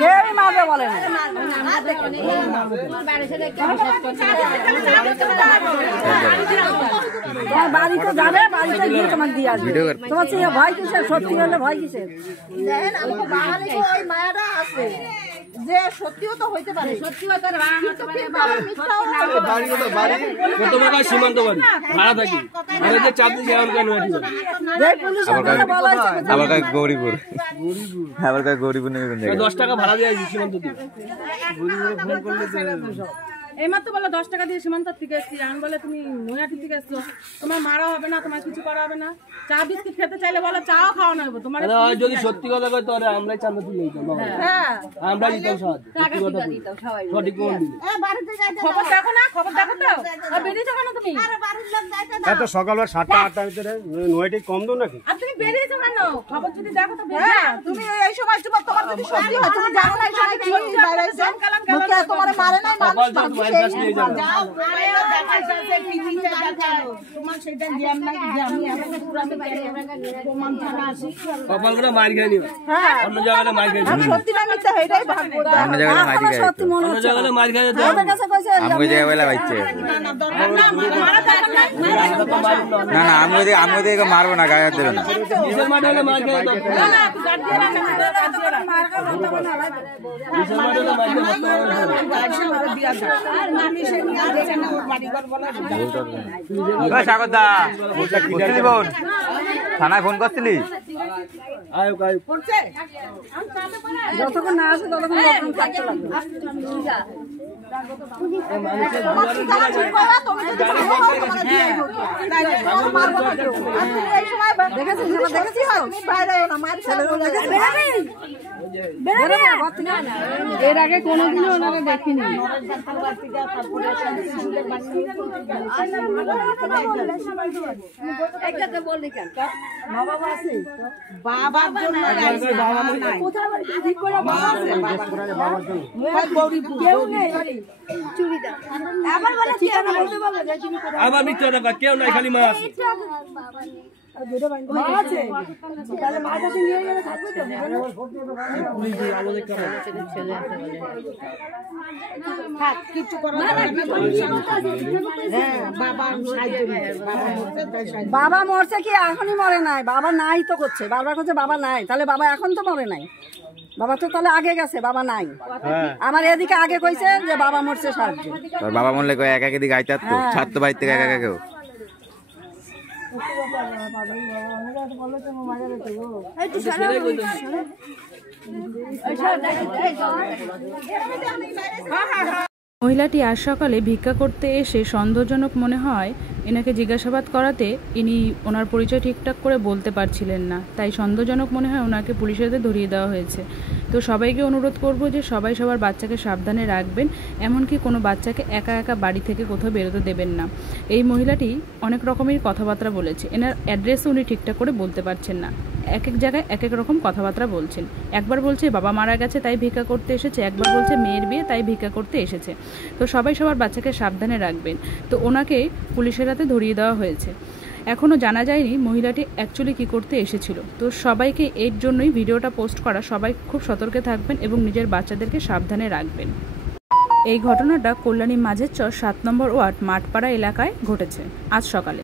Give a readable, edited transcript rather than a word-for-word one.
কেউই মারবে বলে না। বাড়িতে যাবে, বাড়িতে গিয়ে তোমাকে দিয়ে আসবে। তোমার সে ভয় কিসের? সত্যি হলে ভয় কিসের? মায়াটা আছে যে সত্যিও তো হইতে পারে, সত্যিও তো সীমান্ত বাড়ি ভাড়া থাকি যে চাকরি আবার গৌরীপুর, আবার গৌরীপুর নেবে 10 টাকা ভাড়া দিয়ে সীমান্ত দিয়ে এইমাত্র বলে 10 টাকা দিয়ে সীমান্ত থেকে এসছি। আমি বলে তুমি মহিলাটি থেকে এসছো, তোমার মারা হবে না, তোমার কিছু করা হবে না। চা বিস্কিট খেতে চাইলে বলে চাও খাওয়া নেবো তোমার। যদি সত্যি কথা কই তাহলে আমরাই চাঁদা তুলে দিতাম। হ্যাঁ আমরা দিতাম সঠিক খবর দেখো না, খবর দেখো তো বেরিয়েছো কেন তুমি? এত সকালবেলা 7টা 8টার ভিতরে নয়টি কম দো নাকি? আর তুমি বেরিয়েছো কেন? খবর যদি দেখো তো তুমি এই সময় তোমার যদি সত্যি হয় তুমি জানো না এই সময় কি হচ্ছে বাইরে এসে মুখে তোমার মারে না মানুষ যাও দেখাইছে টিভিতে দেখালো তোমার সেটা দিয়াম না যে আমি এখন পুরাতে প্রমাণ ছাড়া আসি কপাল করে মার খাই নিও। হ্যাঁ অন্য জায়গায় মার খাই আমি সত্যি না মিথ্যা এটাই ভাববো। অন্য জায়গায় মার খাই, সত্যি মনে অন্য জায়গায় মার খাই তো ওদের কাছে কইছে আমি জায়গায় বলা বাইছে না না আমি ওদিকে মারবো না, গায়ে হাত দেবে না। নিজের মাঠে হলে মার খাই তো না না তুই গাড়ি দিয়ে মার খাওয়া বন্ধ কর না ভাই। নিজের মাঠে হলে মার খাই গাড়ি করে দিয়া দাও আর আমি সে নিয়ে আসছে না ওর বাড়ি ঘর বলা ওই সাগরদা করছিলি বোন, থানায় ফোন করছিলি? আয়ো আয়ো পড়ছে যতক্ষণ না আসে ততক্ষণ লোকজন থাকতে লাগবে। এর আগে কোনোদিনও ওনারা দেখিনি। বাবার জন্য আবার মিথ্যা কথা কেউ নাই, খালি মাছ। বাবা মরছে কি এখনই মরে নাই? বাবা নাই তো করছে, বাবা করছে বাবা নাই, তাহলে বাবা এখন তো মরে নাই। বাবা তো তাহলে আগে গেছে, বাবা নাই। আমার এদিকে আগে কইছে যে বাবা মরছে সাহায্য। বাবা মরলে এক এক দিকে আইতে তো ছাত্র বাড়ি থেকে একা কেউ মহিলাটি আজ সকালে ভিক্ষা করতে এসে সন্দেহজনক মনে হয়। এনাকে জিজ্ঞাসাবাদ করাতে ইনি ওনার পরিচয় ঠিকঠাক করে বলতে পারছিলেন না, তাই সন্দেহজনক মনে হয় ওনাকে পুলিশের হাতে ধরিয়ে দেওয়া হয়েছে। তো সবাইকে অনুরোধ করব যে সবাই সবার বাচ্চাকে সাবধানে রাখবেন, এমনকি কোনো বাচ্চাকে একা একা বাড়ি থেকে কোথাও বেরোতে দেবেন না। এই মহিলাটি অনেক রকমের কথাবার্তা বলেছে, এনার অ্যাড্রেসও উনি ঠিকঠাক করে বলতে পারছেন না। এক এক জায়গায় এক এক রকম কথাবার্তা বলছেন। একবার বলছে বাবা মারা গেছে তাই ভিক্ষা করতে এসেছে, একবার বলছে মেয়ের বিয়ে তাই ভিক্ষা করতে এসেছে। তো সবাই সবার বাচ্চাকে সাবধানে রাখবেন। তো ওনাকে পুলিশের হাতে ধরিয়ে দেওয়া হয়েছে। এখনও জানা যায়নি মহিলাটি অ্যাকচুয়ালি কী করতে এসেছিল। তো সবাইকে এর জন্যই ভিডিওটা পোস্ট করা। সবাই খুব সতর্কে থাকবেন এবং নিজের বাচ্চাদেরকে সাবধানে রাখবেন। এই ঘটনাটা কল্যাণী মাঝের চর 7 নম্বর ওয়ার্ড মাঠপাড়া এলাকায় ঘটেছে আজ সকালে।